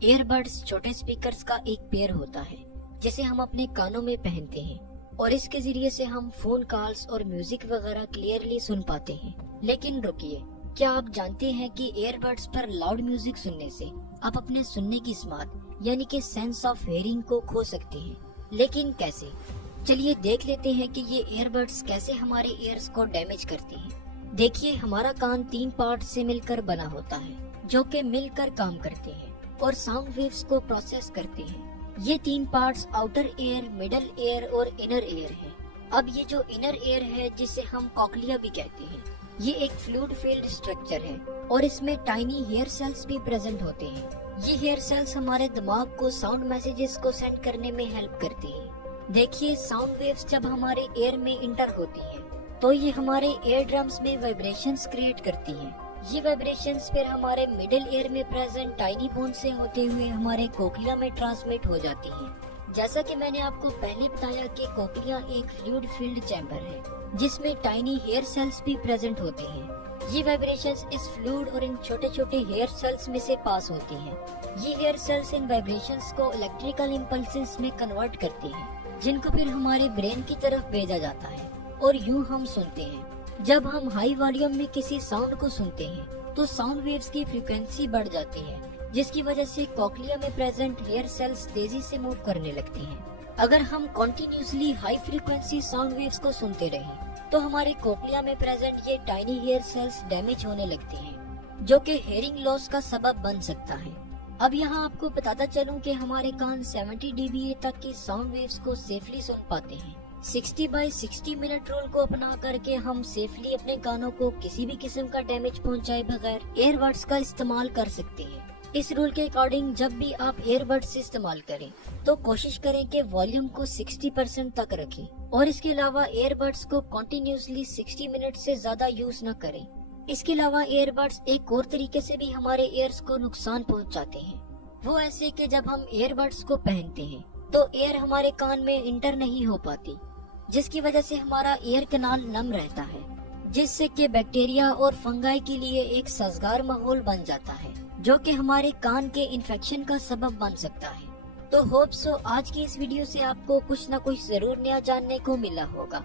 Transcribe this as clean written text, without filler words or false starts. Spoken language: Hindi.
ईयरबड्स छोटे स्पीकर्स का एक पेयर होता है जिसे हम अपने कानों में पहनते हैं और इसके जरिए से हम फोन कॉल्स और म्यूजिक वगैरह क्लियरली सुन पाते हैं। लेकिन रुकिए, क्या आप जानते हैं कि ईयरबड्स पर लाउड म्यूजिक सुनने से आप अपने सुनने की स्मार्ट यानी कि सेंस ऑफ हियरिंग को खो सकते हैं। लेकिन कैसे? चलिए देख लेते हैं कि ये ईयरबड्स कैसे हमारे ईयर्स को डैमेज करते हैं। देखिए, हमारा कान 3 पार्ट से मिलकर बना होता है जो कि मिलकर काम करते हैं और साउंड वेव्स को प्रोसेस करते हैं। ये 3 parts outer ear, middle ear और इनर ईयर है। अब ये जो इनर ईयर है जिसे हम कॉक्लिया भी कहते हैं, ये एक फ्लूइड फील्ड स्ट्रक्चर है और इसमें टाइनी हेयर सेल्स भी प्रेजेंट होते हैं। ये हेयर सेल्स हमारे दिमाग को साउंड मैसेजेस को सेंड करने में हेल्प करती है। देखिए, साउंड वेव्स जब हमारे ईयर में इंटर होती हैं तो ये हमारे ईयर ड्रम्स में वाइब्रेशंस क्रिएट करती हैं। ये वाइब्रेशंस फिर हमारे मिडिल ईयर में प्रेजेंट टाइनी बोन से होते हुए हमारे कोक्लिया में ट्रांसमिट हो जाती हैं। जैसा कि मैंने आपको पहले बताया कि कोक्लिया एक फ्लूइड फील्ड चैम्बर है जिसमें टाइनी हेयर सेल्स भी प्रेजेंट होते हैं। ये वाइब्रेशंस इस फ्लूइड और इन छोटे छोटे हेयर सेल्स में से पास होती हैं। ये हेयर सेल्स इन वाइब्रेशंस को इलेक्ट्रिकल इम्पल्सेस में कन्वर्ट करती हैं, जिनको फिर हमारे ब्रेन की तरफ भेजा जाता है और यूं हम सुनते हैं। जब हम हाई वॉल्यूम में किसी साउंड को सुनते हैं तो साउंड वेव्स की फ्रीक्वेंसी बढ़ जाती है, जिसकी वजह से कॉक्लिया में प्रेजेंट हेयर सेल्स तेजी से मूव करने लगती हैं। अगर हम continuously high frequency sound waves को सुनते रहें तो हमारे कॉक्लिया में प्रेजेंट ये टाइनी हेयर सेल्स डैमेज होने लगती हैं, जो कि हेयरिंग लॉस का सबब बन सकता है। अब यहाँ आपको बताता चलूं कि हमारे कान 70 dBA तक की साउंड वेव्स को सेफली सुन पाते हैं। 60/60 मिनट रूल को अपना करके हम सेफली अपने कानों को किसी भी किस्म का डैमेज पहुंचाए बगैर ईयरबड्स का इस्तेमाल कर सकते हैं। इस रूल के अकॉर्डिंग जब भी आप ईयरबड्स इस्तेमाल करें तो कोशिश करें कि वॉल्यूम को 60% तक रखें और इसके अलावा ईयरबड्स को कंटिन्यूअसली 60 मिनट से ज्यादा यूज न करें। इसके अलावा ईयरबड्स एक और तरीके से भी हमारे ईयर्स को नुकसान पहुंचाते हैं। वो ऐसे कि जब हम ईयरबड्स को पहनते हैं तो एयर हमारे कान में इंटर नहीं हो पाती, जिसकी वजह से हमारा ईयर कैनाल नम रहता है, जिससे कि बैक्टीरिया और फंगाई के लिए एक साजगार माहौल बन जाता है, जो कि हमारे कान के इन्फेक्शन का सबब बन सकता है। तो होप सो आज की इस वीडियो से आपको कुछ न कुछ जरूर नया जानने को मिला होगा।